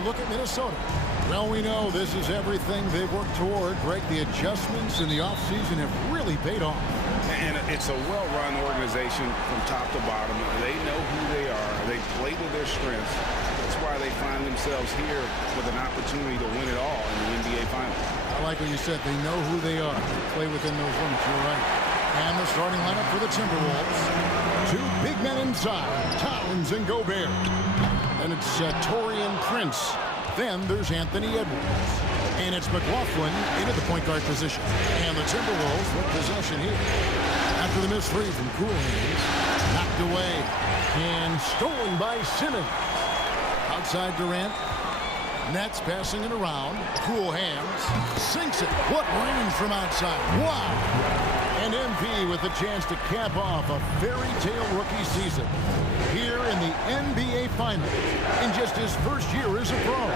you look at Minnesota, well, we know this is everything they've worked toward. Greg, the adjustments in the offseason have really paid off. And it's a well-run organization from top to bottom. They know who they are. They play to their strengths. That's why they find themselves here with an opportunity to win it all in the NBA Finals. I like what you said. They know who they are. They play within those limits. You're right. And the starting lineup for the Timberwolves. Two big men inside, Towns and Gobert. Then it's Taurean Prince. Then there's Anthony Edwards. And it's McLaughlin into the point guard position. And the Timberwolves with possession here. After the missed three from Cool Hands. Knocked away. And stolen by Simmons. Outside Durant. Nets passing it around. Cool Hands. Sinks it. What range from outside. Wow. And MP with a chance to cap off a fairy tale rookie season here in the NBA Finals in just his first year as a pro.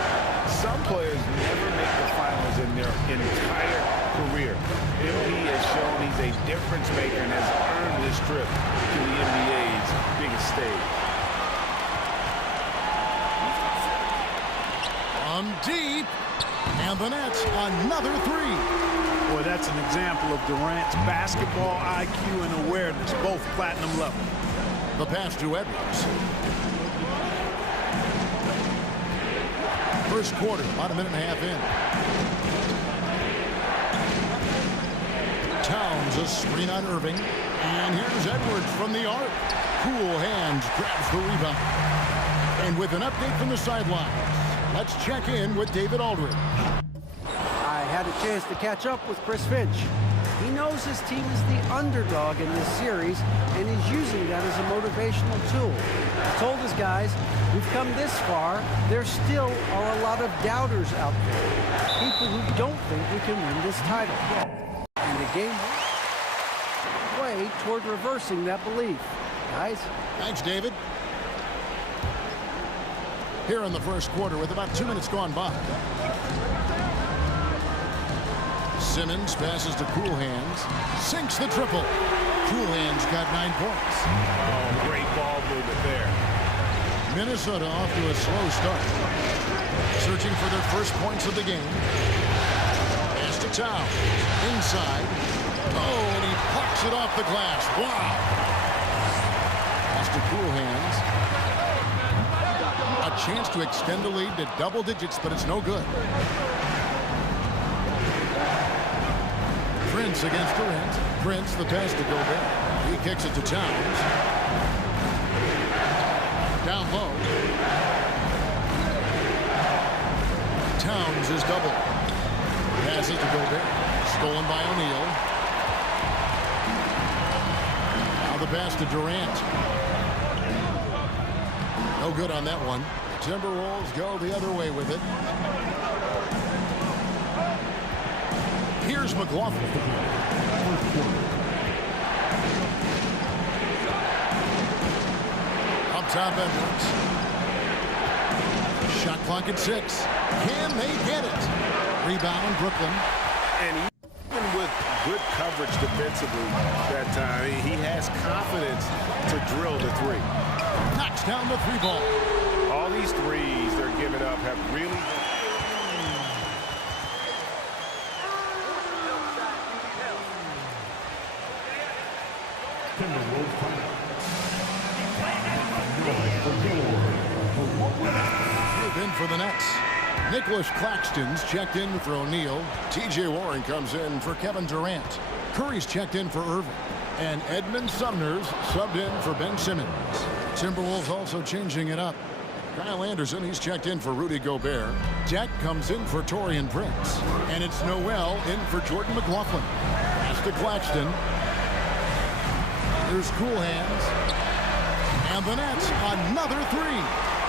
Some players never make the finals in their entire career. MP has shown he's a difference maker and has earned this trip to the NBA's biggest stage. Deep, and the Nets another three. Boy, that's an example of Durant's basketball IQ and awareness, both platinum level. The pass to Edwards. First quarter, about a minute and a half in. Towns, a screen on Irving. And here's Edwards from the arc. Cool Hands grabs the rebound. And with an update from the sidelines, let's check in with David Aldridge. I had a chance to catch up with Chris Finch. He knows his team is the underdog in this series and is using that as a motivational tool. He told his guys, we've come this far, there still are a lot of doubters out there. People who don't think we can win this title. And the game way toward reversing that belief. Guys? Thanks, David. Here in the first quarter with about 2 minutes gone by. Simmons passes to Cool Hands. Sinks the triple. Cool Hands got 9 points. Oh, great ball movement there. Minnesota off to a slow start. Searching for their first points of the game. Pass to Towns. Inside. Oh, and he pucks it off the glass. Wow. Pass to Cool Hands. A chance to extend the lead to double digits, but it's no good. Prince against Durant. Prince, the pass to Gobert. He kicks it to Towns. Down low. Towns is double. Passes to Gobert. Stolen by O'Neal. Now the pass to Durant. No good on that one. The Timberwolves go the other way with it. Here's McLaughlin. Up top, Edwards. Shot clock at 6. Can they get it? Rebound, Brooklyn. And even with good coverage defensively that time, he has confidence to drill the three. Knocks down the three ball. All these threes they're giving up have really... In for the Nets. Nicholas Claxton's checked in for O'Neal. T.J. Warren comes in for Kevin Durant. Curry's checked in for Irving. And Edmund Sumner's subbed in for Ben Simmons. Timberwolves also changing it up. Kyle Anderson, he's checked in for Rudy Gobert. Jack comes in for Taurean Prince. And it's Noel in for Jordan McLaughlin. Pass to Claxton. There's Cool Hands. And the Nets, another three.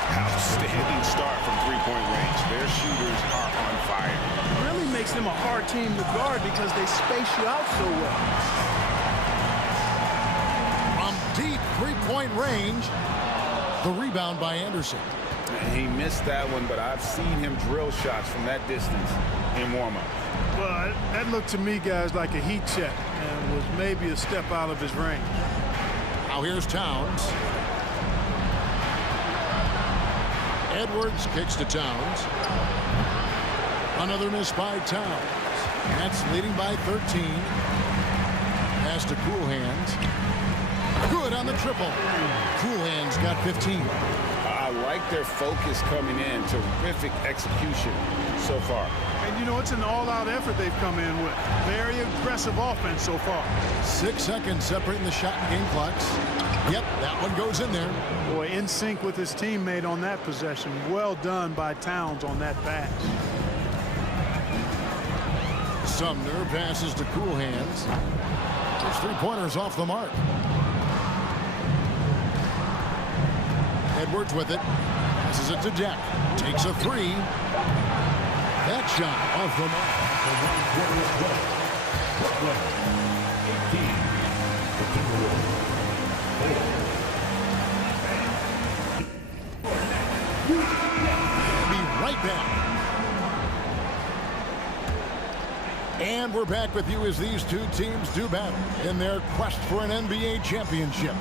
Outstanding start from three-point range. Their shooters are on fire. It really makes them a hard team to guard because they space you out so well. From deep three-point range, the rebound by Anderson. He missed that one, but I've seen him drill shots from that distance in warm-up. Well, that looked to me, guys, like a heat check and was maybe a step out of his range. Now here's Towns. Edwards kicks to Towns. Another miss by Towns. That's leading by 13. Pass to Cool Hands. Good on the triple. Cool Hands got 15. I like their focus coming in. Terrific execution so far. And, you know, it's an all-out effort they've come in with. Very aggressive offense so far. 6 seconds separating the shot and game clocks. Yep, that one goes in there. Boy, in sync with his teammate on that possession. Well done by Towns on that pass. Sumner passes to Cool Hands. There's 3-pointers off the mark. Edwards with it. Passes it to Deck. Takes a 3. That shot off the mark. Be right back. And we're back with you as these two teams do battle in their quest for an NBA championship.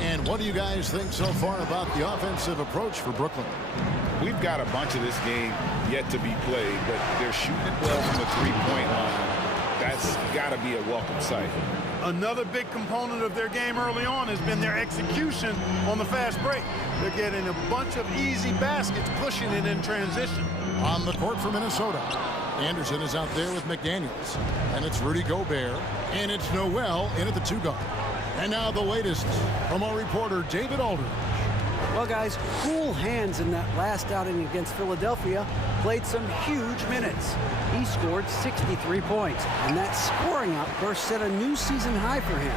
And what do you guys think so far about the offensive approach for Brooklyn? We've got a bunch of this game yet to be played, but they're shooting it well from the three-point line. That's got to be a welcome sight. Another big component of their game early on has been their execution on the fast break. They're getting a bunch of easy baskets, pushing it in transition. On the court for Minnesota, Anderson is out there with McDaniels. And it's Rudy Gobert. And it's Noel in at the 2-guard. And now the latest from our reporter, David Aldridge. Well, guys, Cool Hands in that last outing against Philadelphia played some huge minutes. He scored 63 points, and that scoring outburst set a new season high for him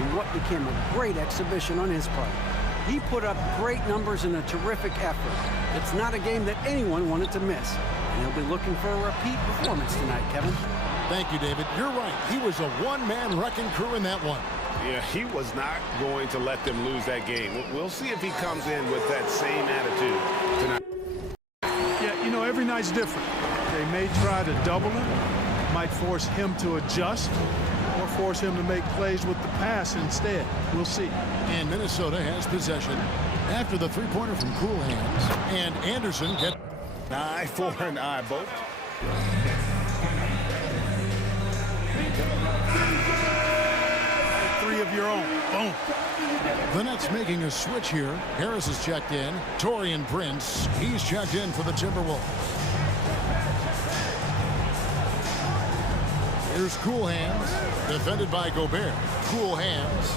in what became a great exhibition on his part. He put up great numbers in a terrific effort. It's not a game that anyone wanted to miss, and he'll be looking for a repeat performance tonight, Kevin. Thank you, David. You're right. He was a one-man wrecking crew in that one. Yeah, he was not going to let them lose that game. We'll see if he comes in with that same attitude tonight. Yeah, you know, every night's different. They may try to double him, might force him to adjust, or force him to make plays with the pass instead. We'll see. And Minnesota has possession after the 3-pointer from Cool Hands. And Anderson gets An eye for an eye, both. Three of your own. Boom. the Nets making a switch here. Harris is checked in. Taurean Prince, he's checked in for the Timberwolves. Here's Cool Hands, defended by Gobert. Cool Hands.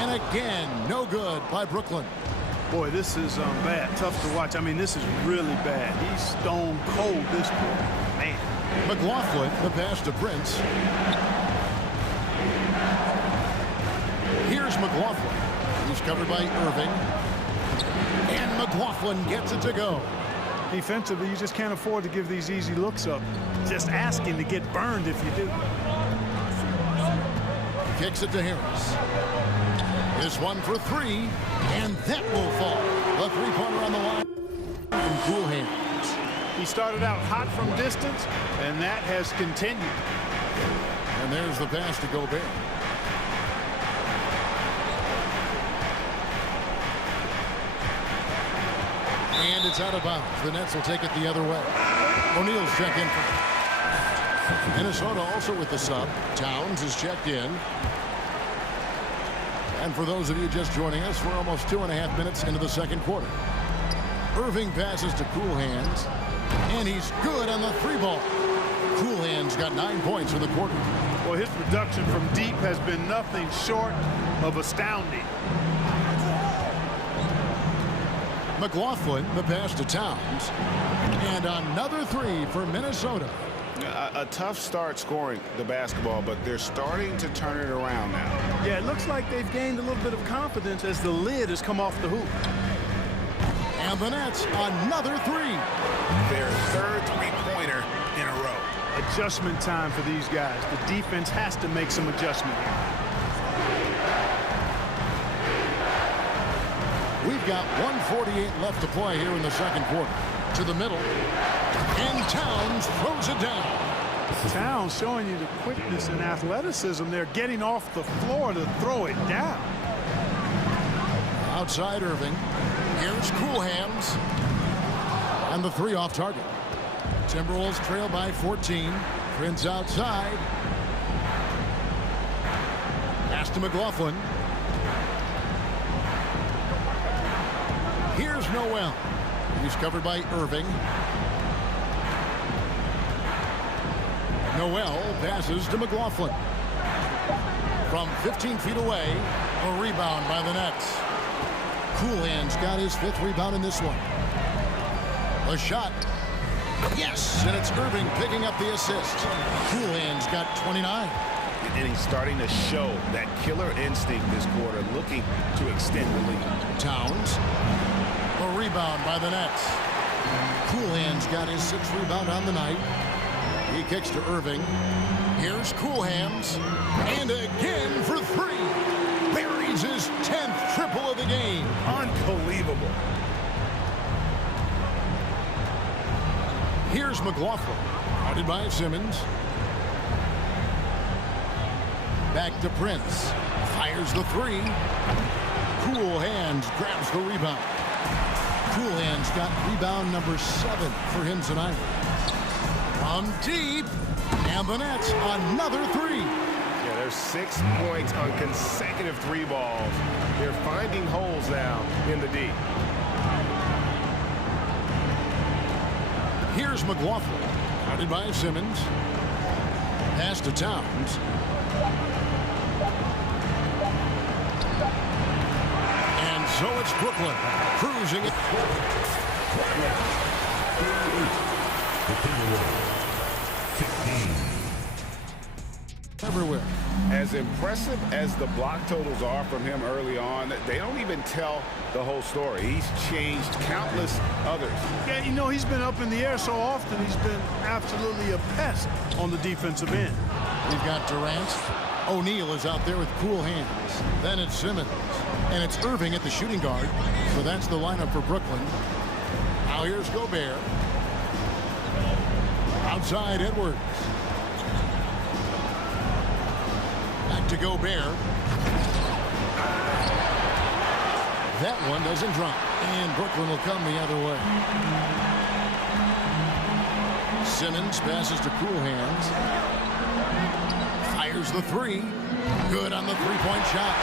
And again, no good by Brooklyn. Boy, this is bad. Tough to watch. I mean, this is really bad. He's stone cold this quarter. Man. McLaughlin, the pass to Prince. Here's McLaughlin. He's covered by Irving. And McLaughlin gets it to go. Defensively, you just can't afford to give these easy looks up. Just asking to get burned if you do. Kicks it to Harris. This one for three, and that will fall. A three-pointer on the line from Cool Hands. He started out hot from distance, and that has continued. And there's the pass to Gobert. And it's out of bounds. The Nets will take it the other way. O'Neal's check in for Minnesota also with the sub. Towns is checked in. And for those of you just joining us, we're almost 2.5 minutes into the second quarter. Irving passes to Cool Hands. And he's good on the three ball. Cool Hands got 9 points in the quarter. Well, his production from deep has been nothing short of astounding. McLaughlin, the pass to Towns. And another three for Minnesota. A tough start scoring the basketball, but they're starting to turn it around now. Yeah, it looks like they've gained a little bit of confidence as the lid has come off the hoop. And the Nets, another three. Their third three-pointer in a row. Adjustment time for these guys. The defense has to make some adjustment here. We've got 1:48 left to play here in the second quarter. To the middle. And Towns throws it down. Towns showing you the quickness and athleticism. They're getting off the floor to throw it down. Outside Irving. Here's Cool Hands. And the three off target. Timberwolves trail by 14. Prince outside. Pass to McLaughlin. Here's Noel. He's covered by Irving. Noel passes to McLaughlin. From 15 feet away, a rebound by the Nets. Cool Hands got his 5th rebound in this one. A shot. Yes, and it's Irving picking up the assist. Cool Hands got 29. And he's starting to show that killer instinct this quarter, looking to extend the lead. Towns. A rebound by the Nets. Cool Hands got his 6th rebound on the night. He kicks to Irving. Here's Cool Hands. And again for 3. Buries his 10th triple of the game. Unbelievable. Here's McLaughlin. Guarded by Simmons. Back to Prince. Fires the 3. Cool Hands grabs the rebound. Cool Hands got rebound number 7 for him tonight. From deep. And the Nets another 3. Yeah, there's 6 points on consecutive 3 balls. They're finding holes now in the D. Here's McLaughlin. Guarded by Simmons. Pass to Towns. And so it's Brooklyn cruising it. Everywhere. As impressive as the block totals are from him early on, they don't even tell the whole story. He's changed countless others. Yeah, you know, he's been up in the air so often, he's been absolutely a pest on the defensive end. We've got Durant. O'Neal is out there with Cool Hands. Then it's Simmons. And it's Irving at the shooting guard. So that's the lineup for Brooklyn. Now here's Gobert. Outside Edwards. Back to Gobert. That one doesn't drop. And Brooklyn will come the other way. Simmons passes to Cool Hands. Fires the 3. Good on the three-point shot.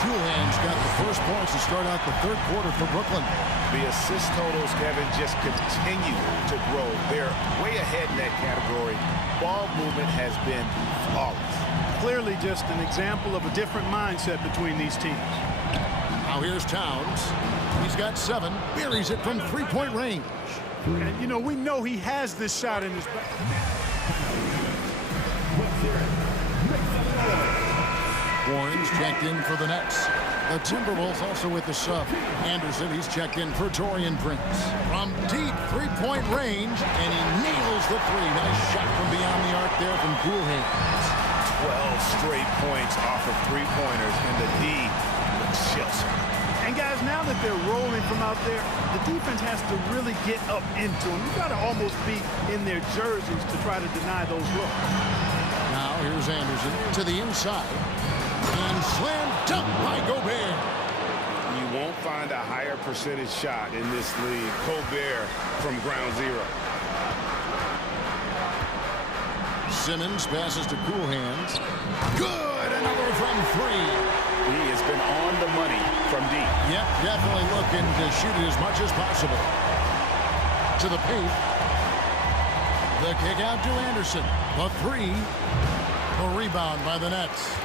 Cool Hands got the first points to start out the 3rd quarter for Brooklyn. The assist totals, Kevin, just continue to grow. They're way ahead in that category. Ball movement has been flawless. Clearly just an example of a different mindset between these teams. Now here's Towns. He's got 7. Buries it from 3-point range. And, you know, we know he has this shot in his back. Warren's checked in for the Nets. The Timberwolves also with the sub. Anderson, he's checked in for Taurean Prince. From deep 3-point range, and he nails the 3. Nice shot from beyond the arc there from Cool Hands. 12 straight points off of 3-pointers, and the D looks chills. And guys, now that they're rolling from out there, the defense has to really get up into them. You got to almost be in their jerseys to try to deny those looks. Now here's Anderson to the inside. And slam dunk by Gobert. You won't find a higher percentage shot in this league. Gobert from ground zero. Simmons passes to Cool Hands. Good, another from 3. He has been on the money from deep. Yep, definitely looking to shoot it as much as possible. To the paint. The kick out to Anderson. The 3. A rebound by the Nets.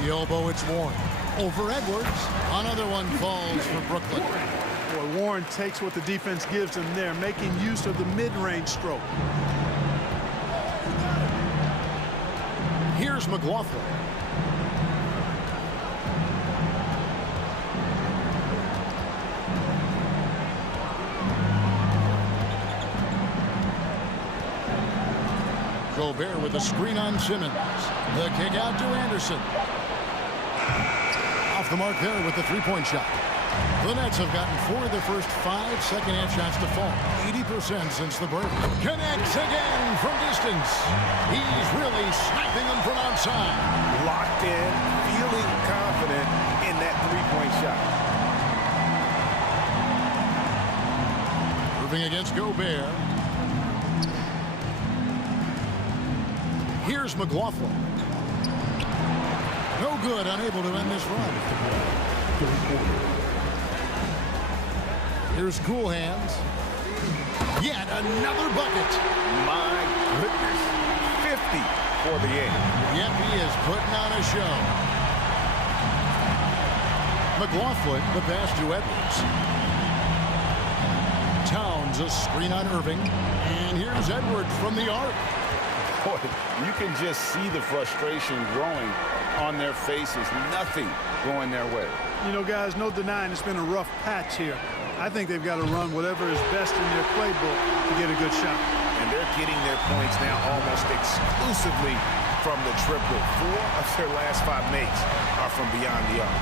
The elbow, it's Warren. Over Edwards. Another one falls for Brooklyn. Boy, Warren takes what the defense gives him there, making use of the mid-range stroke. Here's McLaughlin. Gobert with a screen on Simmons. The kick out to Anderson. Off the mark there with the 3-point shot. The Nets have gotten 4 of their first 5 second-half shots to fall. 80% since the break. Connects again from distance. He's really sniping them from outside. Locked in, feeling confident in that 3-point shot. it's Gobert. Here's McLaughlin. No good, unable to end this run. Here's Cool Hands. Yet another bucket. My goodness. 50 for the eight. Yep, he is putting on a show. McLaughlin, the pass to Edwards. Towns, a screen on Irving. And here's Edwards from the arc. Boy, you can just see the frustration growing on their faces. Nothing going their way. You know, guys, no denying it's been a rough patch here. I think they've got to run whatever is best in their playbook to get a good shot. And they're getting their points now almost exclusively from the triple. 4 of their last 5 makes are from beyond the arc.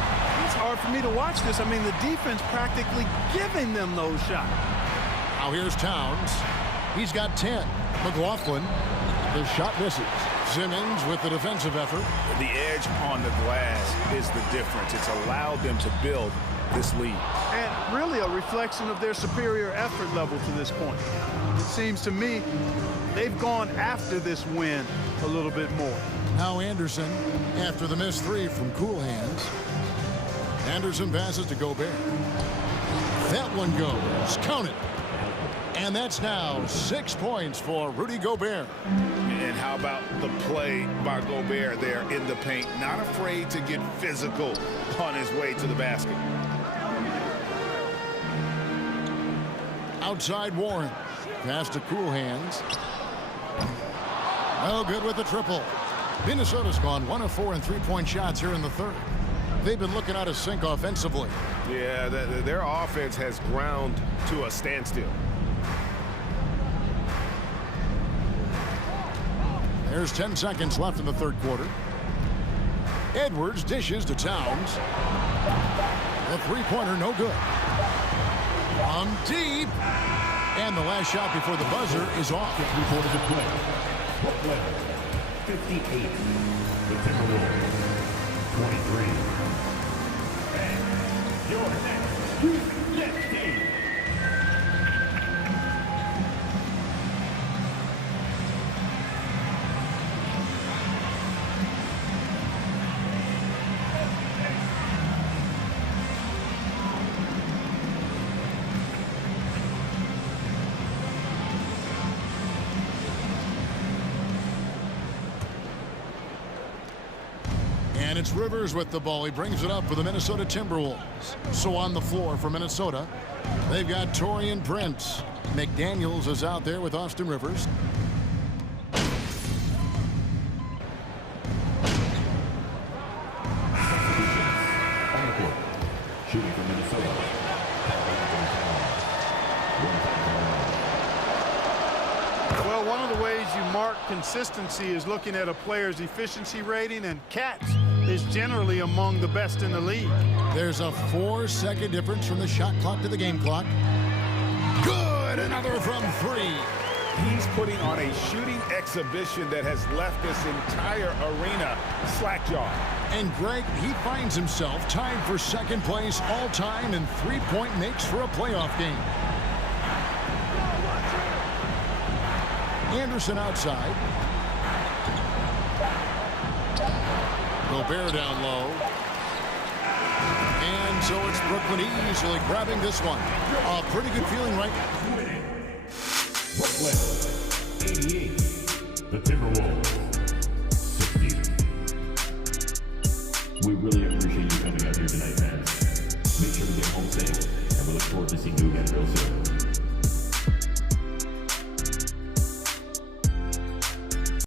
It's hard for me to watch this. I mean, the defense practically giving them those shots. Now here's Towns. He's got 10. McLaughlin, the shot misses. Simmons with the defensive effort. The edge on the glass is the difference. It's allowed them to build this lead. And really a reflection of their superior effort level to this point. It seems to me they've gone after this win a little bit more. Now Anderson, after the missed 3 from Cool Hands. Anderson passes to Gobert. That one goes. Count it. And that's now 6 points for Rudy Gobert. And how about the play by Gobert there in the paint? Not afraid to get physical on his way to the basket. Outside Warren. Pass to Cool Hands. No good with the triple. Minnesota's gone 1 of 4 in three-point shots here in the third. They've been looking out of sync offensively. Yeah, their offense has ground to a standstill. There's 10 seconds left in the third quarter. Edwards dishes to Towns. The three-pointer, no good. From deep. And the last shot before the buzzer is off. 50 quarters of play. 58. The Timberwolves. 23. And your next game. And it's Rivers with the ball. He brings it up for the Minnesota Timberwolves. So on the floor for Minnesota, they've got Taurean Prince. McDaniels is out there with Austin Rivers. Shooting from Minnesota. Well, one of the ways you mark consistency is looking at a player's efficiency rating, and Katz is generally among the best in the league. There's a 4-second difference from the shot clock to the game clock. Good! Another from 3. He's putting on a shooting exhibition that has left this entire arena slack-jawed. And Greg, he finds himself tied for second place all-time in three-point makes for a playoff game. Anderson outside. Gobert down low. And so it's Brooklyn easily grabbing this one. A pretty good feeling, right? Brooklyn, 88. The Timberwolves, 60. We really appreciate you coming out here tonight, fans. Make sure to get home safe, and we look forward to seeing you again real soon.